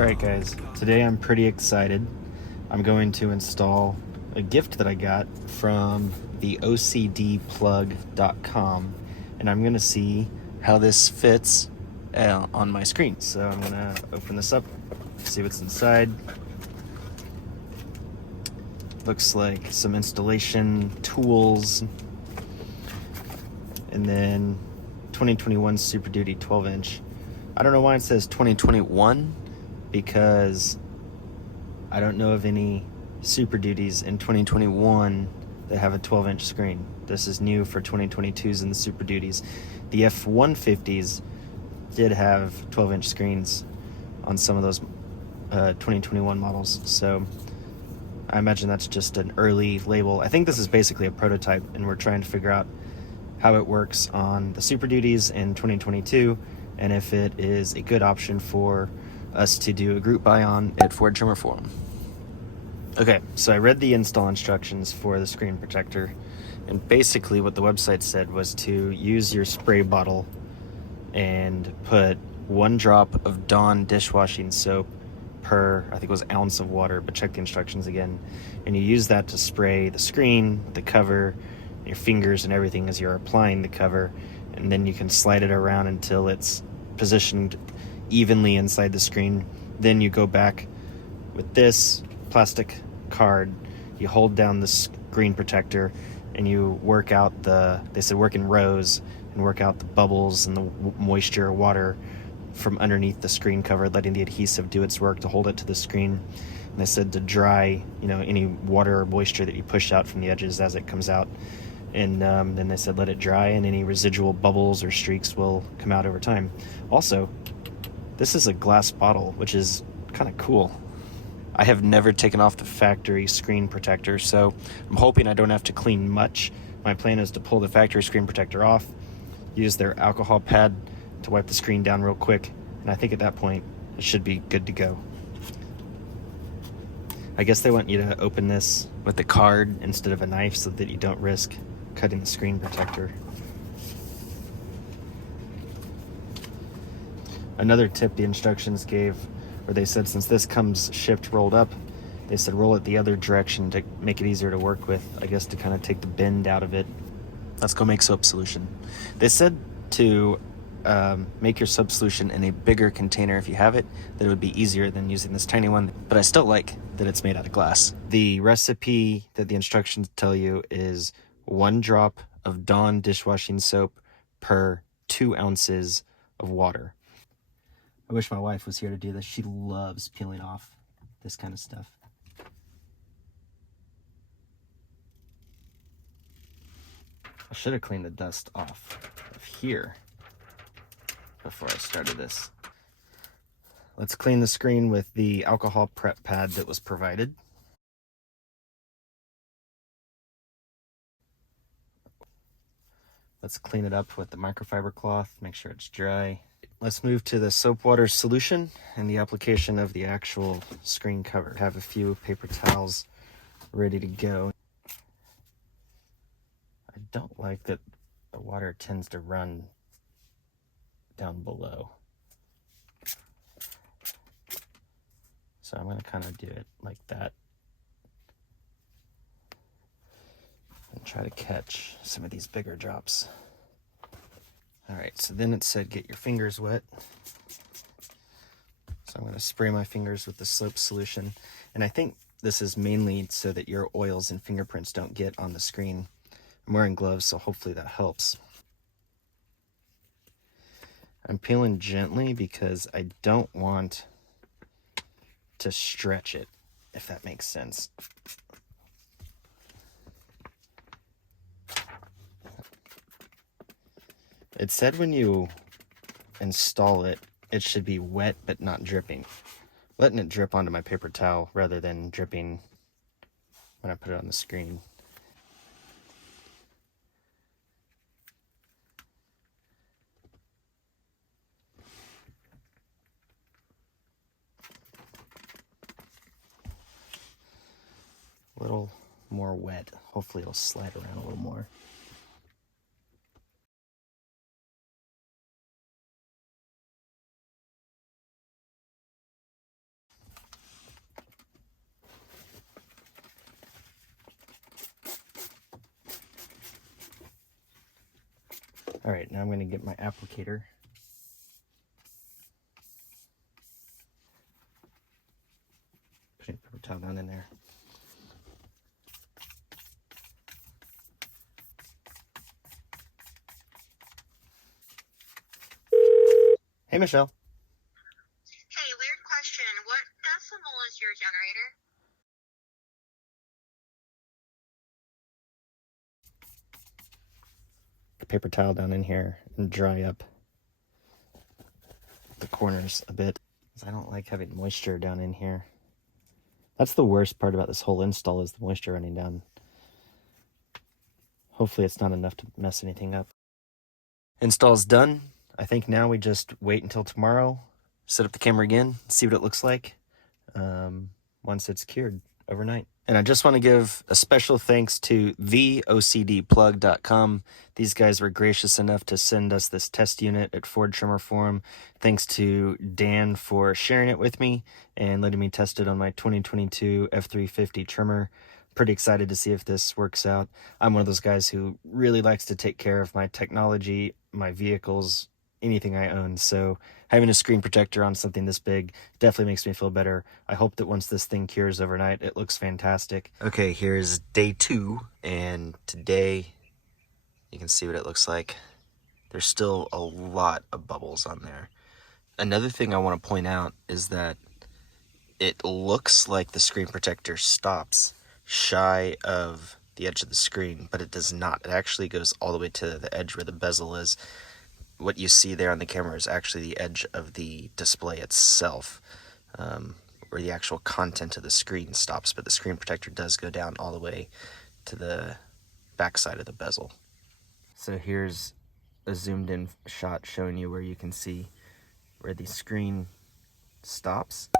Alright guys, today I'm pretty excited. I'm going to install a gift that I got from the OCDplug.com, and I'm going to see how this fits on my screen. So I'm going to open this up, see what's inside. Looks like some installation tools, and then 2021 Super Duty 12-inch. I don't know why it says 2021, because I don't know of any Super Duties in 2021 that have a 12-inch screen. This is new for 2022s and the Super Duties. The F-150s did have 12-inch screens on some of those 2021 models, so I imagine that's just an early label. I think this is basically a prototype, and we're trying to figure out how it works on the Super Duties in 2022, and if it is a good option for us to do a group buy on at Ford Tremor Forum. Okay, so I read the install instructions for the screen protector, and basically what the website said was to use your spray bottle and put 1 drop of Dawn dishwashing soap per, I think it was, ounce of water, but check the instructions again. And you use that to spray the screen, the cover, your fingers and everything as you're applying the cover, and then you can slide it around until it's positioned evenly inside the screen. Then you go back with this plastic card, you hold down the screen protector, and you work out they said work in rows, and work out the bubbles and the moisture or water from underneath the screen cover, letting the adhesive do its work to hold it to the screen. And they said to dry, any water or moisture that you push out from the edges as it comes out. And then they said let it dry, and any residual bubbles or streaks will come out over time. Also, this is a glass bottle, which is kind of cool. I have never taken off the factory screen protector, so I'm hoping I don't have to clean much. My plan is to pull the factory screen protector off, use their alcohol pad to wipe the screen down real quick, and I think at that point it should be good to go. I guess they want you to open this with a card instead of a knife so that you don't risk cutting the screen protector. Another tip the instructions gave, where they said since this comes shipped rolled up, they said roll it the other direction to make it easier to work with, I guess to kind of take the bend out of it. Let's go make soap solution. They said to make your soap solution in a bigger container if you have it, that it would be easier than using this tiny one, but I still like that it's made out of glass. The recipe that the instructions tell you is 1 drop of Dawn dishwashing soap per 2 ounces of water. I wish my wife was here to do this. She loves peeling off this kind of stuff. I should have cleaned the dust off of here before I started this. Let's clean the screen with the alcohol prep pad that was provided. Let's clean it up with the microfiber cloth, make sure it's dry. Let's move to the soap water solution and the application of the actual screen cover. I have a few paper towels ready to go. I don't like that the water tends to run down below. So I'm going to kind of do it like that and try to catch some of these bigger drops. All right, so then it said get your fingers wet. So I'm going to spray my fingers with the soap solution. And I think this is mainly so that your oils and fingerprints don't get on the screen. I'm wearing gloves, so hopefully that helps. I'm peeling gently because I don't want to stretch it, if that makes sense. It said when you install it, it should be wet but not dripping. Letting it drip onto my paper towel rather than dripping when I put it on the screen. A little more wet. Hopefully it'll slide around a little more. All right, now I'm going to get my applicator. Put a paper towel down in there. Hey, Michelle. Hey, weird question. What decimal is your generator? The paper towel down in here and dry up the corners a bit, because I don't like having moisture down in here. That's the worst part about this whole install, is the moisture running down. Hopefully it's not enough to mess anything up. Install's done. I think now we just wait until tomorrow, set up the camera again, see what it looks like once it's cured overnight. And I just want to give a special thanks to theocdplug.com. These guys were gracious enough to send us this test unit at Ford Tremor Forum. Thanks to Dan for sharing it with me and letting me test it on my 2022 F-350 Tremor. Pretty excited to see if this works out. I'm one of those guys who really likes to take care of my technology, my vehicles, anything I own. So having a screen protector on something this big definitely makes me feel better. I hope that once this thing cures overnight, it looks fantastic. Okay, here's day 2, and today you can see what it looks like. There's still a lot of bubbles on there. Another thing I want to point out is that it looks like the screen protector stops shy of the edge of the screen, but it does not. It actually goes all the way to the edge where the bezel is. What you see there on the camera is actually the edge of the display itself, where the actual content of the screen stops, but the screen protector does go down all the way to the back side of the bezel. So here's a zoomed in shot showing you where you can see where the screen stops,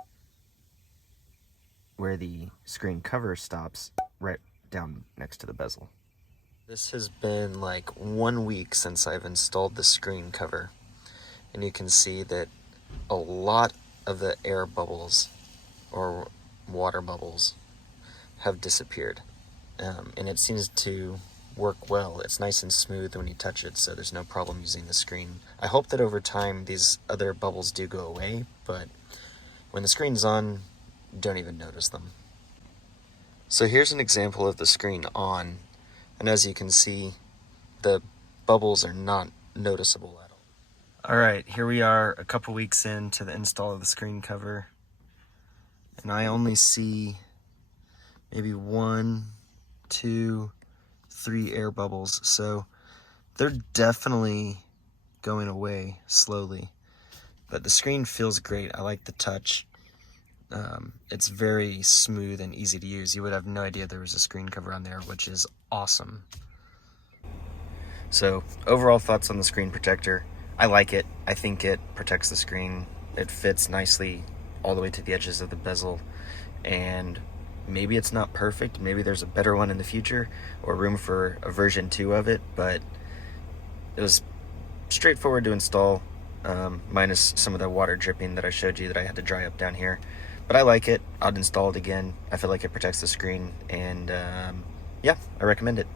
where the screen cover stops, right down next to the bezel. This has been like 1 week since I've installed the screen cover, and you can see that a lot of the air bubbles or water bubbles have disappeared, and it seems to work well. It's nice and smooth when you touch it, so there's no problem using the screen. I hope that over time these other bubbles do go away, but when the screen's on, don't even notice them. So here's an example of the screen on, and as you can see, the bubbles are not noticeable at all. All right, here we are a couple weeks into the install of the screen cover, and I only see maybe 1, 2, 3 air bubbles, so they're definitely going away slowly. But the screen feels great. I like the touch. It's very smooth and easy to use. You would have no idea there was a screen cover on there, which is awesome. So overall thoughts on the screen protector. I like it. I think it protects the screen. It fits nicely all the way to the edges of the bezel, and maybe it's not perfect. Maybe there's a better one in the future or room for a version 2 of it, but it was straightforward to install, minus some of the water dripping that I showed you that I had to dry up down here. But I like it. I'd install it again. I feel like it protects the screen, and yeah, I recommend it.